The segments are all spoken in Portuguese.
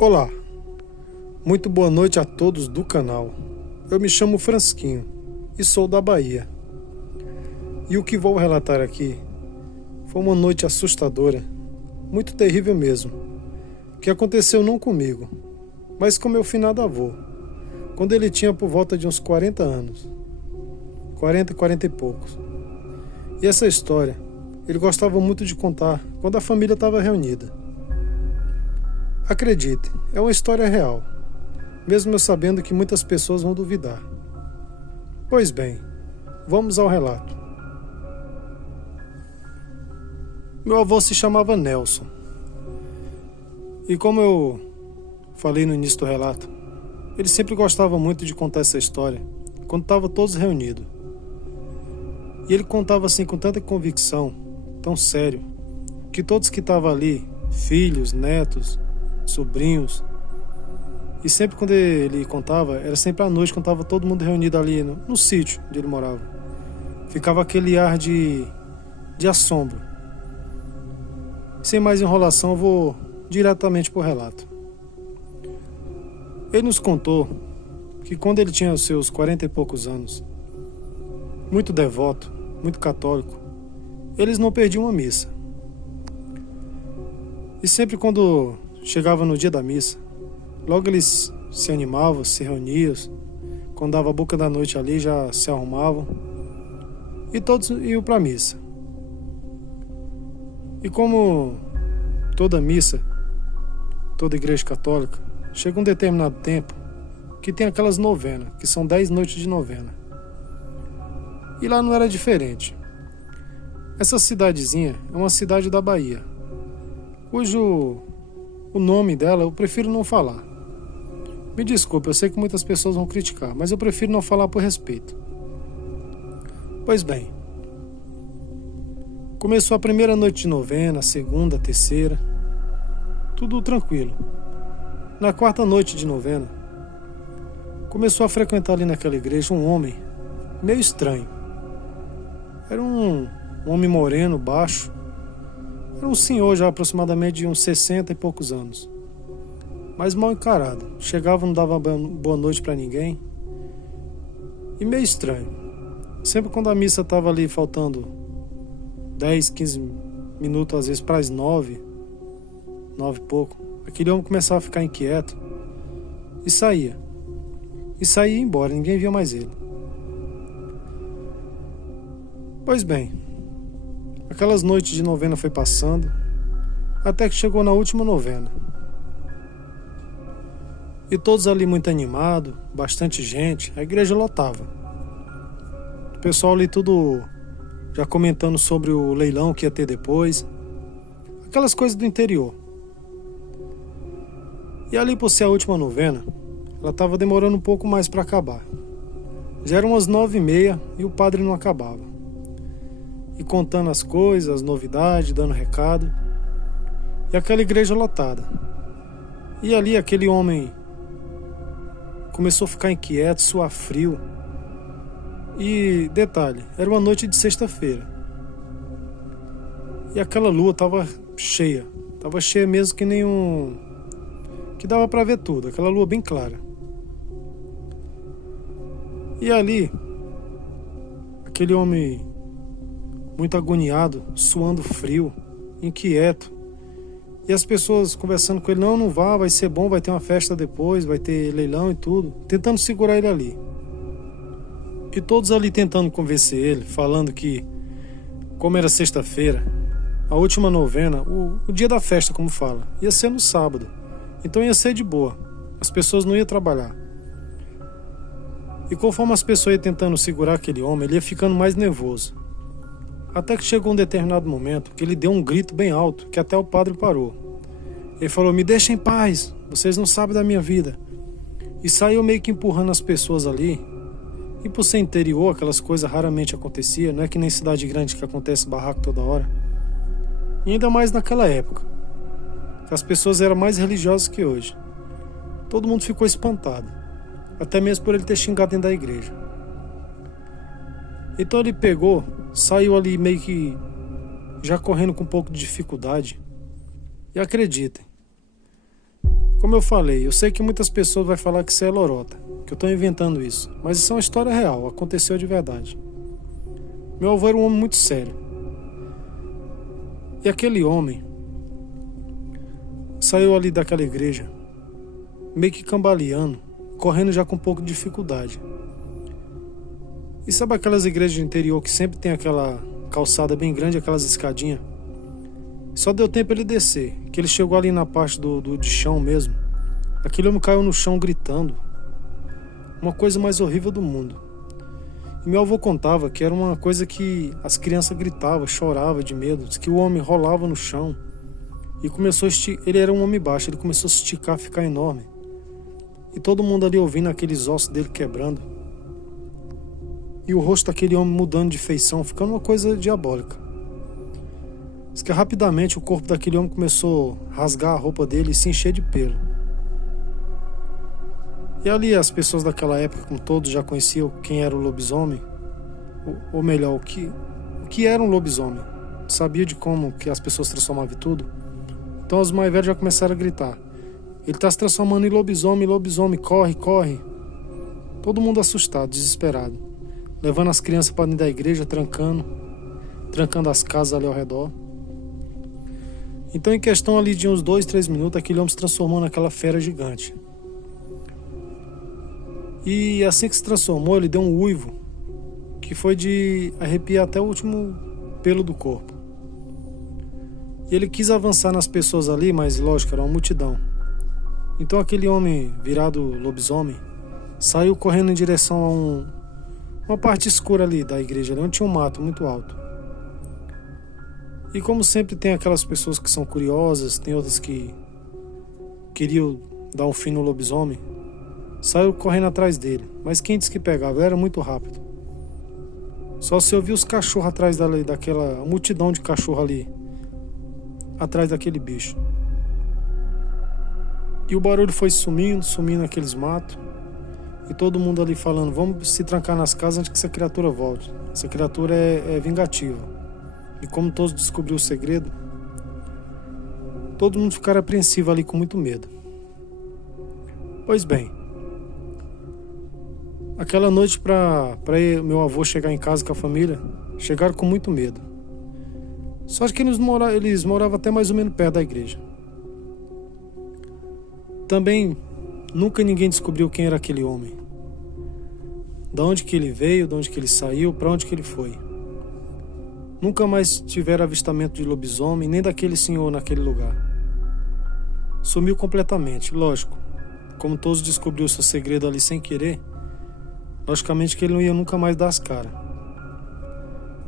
Olá, muito boa noite a todos do canal. Eu me chamo Fransquinho e sou da Bahia. E o que vou relatar aqui foi uma noite assustadora, muito terrível mesmo, que aconteceu não comigo, mas com meu finado avô, quando ele tinha por volta de uns 40 anos. 40 e poucos. E essa história, ele gostava muito de contar quando a família estava reunida. Acredite, é uma história real, mesmo eu sabendo que muitas pessoas vão duvidar. Pois bem, vamos ao relato. Meu avô se chamava Nelson. E como eu falei no início do relato, ele sempre gostava muito de contar essa história quando estavam todos reunidos. E ele contava assim com tanta convicção, tão sério, que todos que estavam ali, filhos, netos, sobrinhos, e sempre quando ele contava, era sempre à noite, quando estava todo mundo reunido ali no sítio onde ele morava. Ficava aquele ar de assombro. Sem mais enrolação, eu vou diretamente para o relato. Ele nos contou que quando ele tinha os seus 40 e poucos anos, muito devoto, muito católico, eles não perdiam uma missa. E sempre quando chegava no dia da missa, logo eles se animavam, se reuniam, quando dava a boca da noite ali já se arrumavam e todos iam para a missa. E como toda missa, toda igreja católica, chega um determinado tempo que tem aquelas novenas, que são 10 noites de novena. E lá não era diferente. Essa cidadezinha é uma cidade da Bahia, cujo o nome dela eu prefiro não falar. Me desculpe, eu sei que muitas pessoas vão criticar, mas eu prefiro não falar por respeito. Pois bem, começou a primeira noite de novena, a segunda, a terceira, tudo tranquilo. Na quarta noite de novena, começou a frequentar ali naquela igreja um homem meio estranho. Era um homem moreno, baixo. Era um senhor já aproximadamente de uns 60 e poucos anos. Mas mal encarado. Chegava, não dava boa noite para ninguém. E meio estranho. Sempre quando a missa estava ali faltando 10, 15 minutos, às vezes para as 9 e pouco, aquele homem começava a ficar inquieto e saía. E saía e ia embora, ninguém via mais ele. Pois bem, aquelas noites de novena foi passando, até que chegou na última novena. E todos ali muito animados, bastante gente, a igreja lotava. O pessoal ali tudo já comentando sobre o leilão que ia ter depois. Aquelas coisas do interior. E ali por ser a última novena, ela estava demorando um pouco mais para acabar. Já eram umas 9h30 e o padre não acabava. E contando as coisas, as novidades, dando recado. E aquela igreja lotada. E ali aquele homem começou a ficar inquieto, suar frio. E detalhe, era uma noite de sexta-feira. E aquela lua estava cheia. Estava cheia mesmo que nenhum... que dava para ver tudo, aquela lua bem clara. E ali, aquele homem muito agoniado, suando frio, inquieto. E as pessoas conversando com ele, não vá, vai ser bom, vai ter uma festa depois, vai ter leilão e tudo, tentando segurar ele ali. E todos ali tentando convencer ele, falando que, como era sexta-feira, a última novena, o dia da festa, como fala, ia ser no sábado. Então ia ser de boa, as pessoas não iam trabalhar. E conforme as pessoas iam tentando segurar aquele homem, ele ia ficando mais nervoso. Até que chegou um determinado momento que ele deu um grito bem alto, que até o padre parou. Ele falou, me deixem em paz, vocês não sabem da minha vida. E saiu meio que empurrando as pessoas ali. E por ser interior, aquelas coisas raramente aconteciam, não é que nem cidade grande que acontece barraco toda hora. E ainda mais naquela época, que as pessoas eram mais religiosas que hoje. Todo mundo ficou espantado, até mesmo por ele ter xingado dentro da igreja. Então ele pegou, saiu ali meio que já correndo com um pouco de dificuldade. E acreditem, Como eu falei, eu sei que muitas pessoas vão falar que isso é lorota, que eu estou inventando isso, mas isso é uma história real, aconteceu de verdade. Meu avô era um homem muito sério. E aquele homem saiu ali daquela igreja, meio que cambaleando, correndo já com um pouco de dificuldade. E sabe aquelas igrejas de interior que sempre tem aquela calçada bem grande, aquelas escadinhas? Só deu tempo ele descer, que ele chegou ali na parte de chão mesmo. Aquele homem caiu no chão gritando. Uma coisa mais horrível do mundo. E meu avô contava que era uma coisa que as crianças gritavam, choravam de medo, que o homem rolava no chão e começou a esticar. Ele era um homem baixo, ele começou a esticar, ficar enorme. E todo mundo ali ouvindo aqueles ossos dele quebrando. E o rosto daquele homem mudando de feição, ficando uma coisa diabólica. Diz que rapidamente o corpo daquele homem começou a rasgar a roupa dele e se encher de pelo. E ali as pessoas daquela época, como todos já conheciam quem era o lobisomem, ou melhor, o que era um lobisomem, sabia de como que as pessoas transformavam em tudo. Então os mais velhos já começaram a gritar: ele está se transformando em lobisomem, lobisomem, corre, corre. Todo mundo assustado, desesperado, levando as crianças para dentro da igreja, trancando as casas ali ao redor. Então em questão ali de uns 2, 3 minutos, aquele homem se transformou naquela fera gigante. E assim que se transformou, ele deu um uivo que foi de arrepiar até o último pelo do corpo. E ele quis avançar nas pessoas ali, mas lógico, era uma multidão. Então aquele homem virado lobisomem saiu correndo em direção a uma parte escura ali da igreja, onde tinha um mato muito alto. E como sempre tem aquelas pessoas que são curiosas, tem outras que queriam dar um fim no lobisomem, saiu correndo atrás dele, mas quem disse que pegava? Ele era muito rápido. Só se ouvia os cachorros atrás daquela multidão de cachorro ali, atrás daquele bicho. E o barulho foi sumindo aqueles matos, e todo mundo ali falando: vamos se trancar nas casas antes que essa criatura volte. Essa criatura é vingativa. E como todos descobriram o segredo, todo mundo ficaram apreensivo ali com muito medo. Pois bem, aquela noite, para meu avô chegar em casa com a família, chegaram com muito medo. Só que eles moravam até mais ou menos perto da igreja. Também nunca ninguém descobriu quem era aquele homem. De onde que ele veio, de onde que ele saiu, para onde que ele foi. Nunca mais tiveram avistamento de lobisomem, nem daquele senhor naquele lugar. Sumiu completamente, lógico. Como todos descobriram o seu segredo ali sem querer, logicamente que ele não ia nunca mais dar as caras.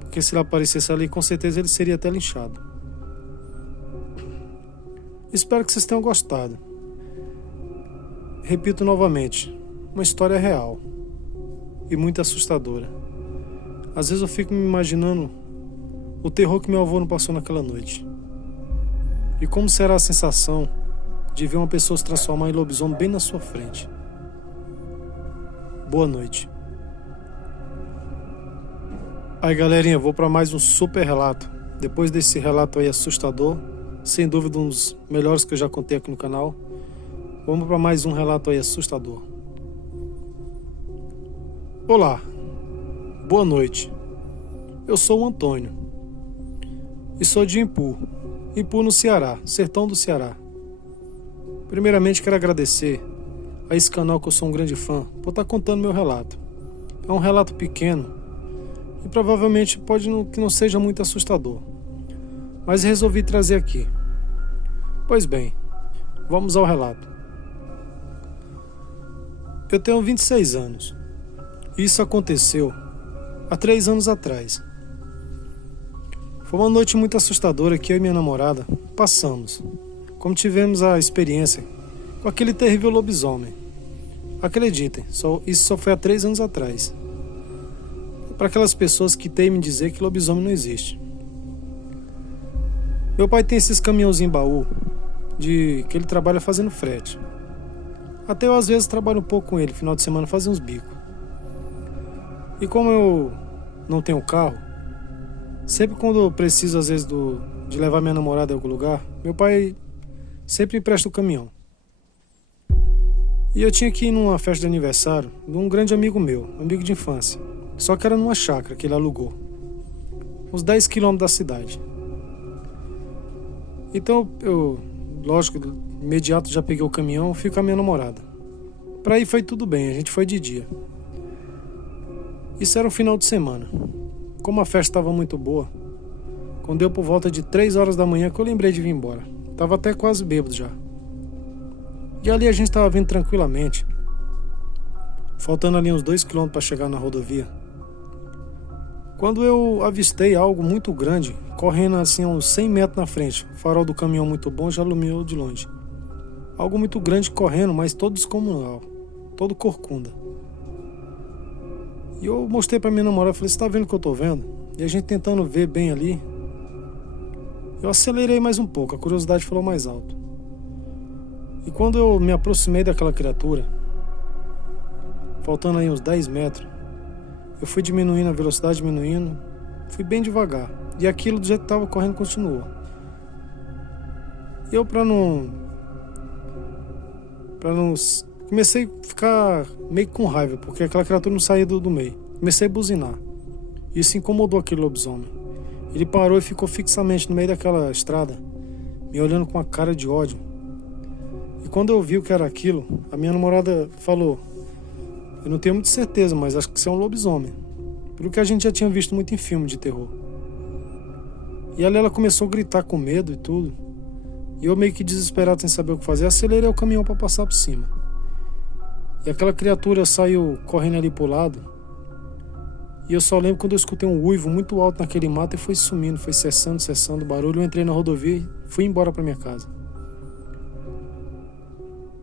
Porque se ele aparecesse ali, com certeza ele seria até linchado. Espero que vocês tenham gostado. Repito novamente, uma história real e muito assustadora. Às vezes eu fico me imaginando o terror que meu avô não passou naquela noite. E como será a sensação de ver uma pessoa se transformar em lobisomem bem na sua frente. Boa noite. Aí galerinha, vou para mais um super relato. Depois desse relato aí assustador, sem dúvida um dos melhores que eu já contei aqui no canal, vamos para mais um relato aí assustador. Olá, boa noite. Eu sou o Antônio e sou de Impu no Ceará, sertão do Ceará. Primeiramente quero agradecer a esse canal, que eu sou um grande fã, por estar contando meu relato. É um relato pequeno e provavelmente que não seja muito assustador, mas resolvi trazer aqui. Pois bem, vamos ao relato. Eu tenho 26 anos e isso aconteceu há 3 anos atrás. Foi uma noite muito assustadora que eu e minha namorada passamos, como tivemos a experiência com aquele terrível lobisomem. Acreditem, isso só foi há 3 anos atrás. Para aquelas pessoas que temem dizer que lobisomem não existe. Meu pai tem esses caminhãozinhos baú que ele trabalha fazendo frete. Até eu às vezes trabalho um pouco com ele, final de semana fazer uns bicos. E como eu não tenho carro, sempre quando eu preciso às vezes de levar minha namorada em algum lugar, meu pai sempre empresta o caminhão. E eu tinha que ir numa festa de aniversário de um grande amigo meu, amigo de infância. Só que era numa chácara que ele alugou, uns 10 quilômetros da cidade. Então eu, lógico, imediato já peguei o caminhão e fui com a minha namorada. Pra ir foi tudo bem, a gente foi de dia. Isso era um final de semana. Como a festa estava muito boa, quando deu por volta de 3 horas da manhã que eu lembrei de vir embora. Tava até quase bêbado já. E ali a gente estava vindo tranquilamente, faltando ali uns 2 quilômetros para chegar na rodovia, quando eu avistei algo muito grande, correndo assim a uns 100 metros na frente. O farol do caminhão muito bom já iluminou de longe. Algo muito grande correndo, mas todo descomunal, todo corcunda. E eu mostrei para minha namorada, falei, você tá vendo o que eu tô vendo? E a gente tentando ver bem ali. Eu acelerei mais um pouco, a curiosidade falou mais alto. E quando eu me aproximei daquela criatura, faltando aí uns 10 metros, eu fui diminuindo a velocidade, diminuindo, fui bem devagar. E aquilo do jeito que estava correndo continuou. E eu pra não... Comecei a ficar meio com raiva, porque aquela criatura não saía do meio. Comecei a buzinar. Isso incomodou aquele lobisomem. Ele parou e ficou fixamente no meio daquela estrada, me olhando com uma cara de ódio. E quando eu vi o que era aquilo, a minha namorada falou, eu não tenho muita certeza, mas acho que isso é um lobisomem. Pelo que a gente já tinha visto muito em filme de terror. E ali ela começou a gritar com medo e tudo. E eu meio que desesperado sem saber o que fazer, acelerei o caminhão para passar por cima. E aquela criatura saiu correndo ali pro lado. E eu só lembro quando eu escutei um uivo muito alto naquele mato e foi sumindo, foi cessando o barulho. Eu entrei na rodovia e fui embora para minha casa.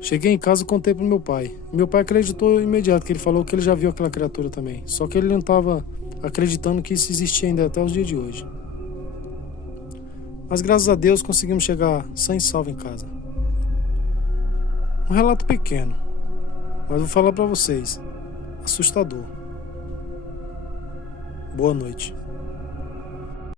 Cheguei em casa e contei pro meu pai. Meu pai acreditou imediato, que ele falou que ele já viu aquela criatura também. Só que ele não estava acreditando que isso existia ainda até os dias de hoje. Mas graças a Deus conseguimos chegar sã e salvo em casa. Um relato pequeno, mas vou falar para vocês, assustador. Boa noite.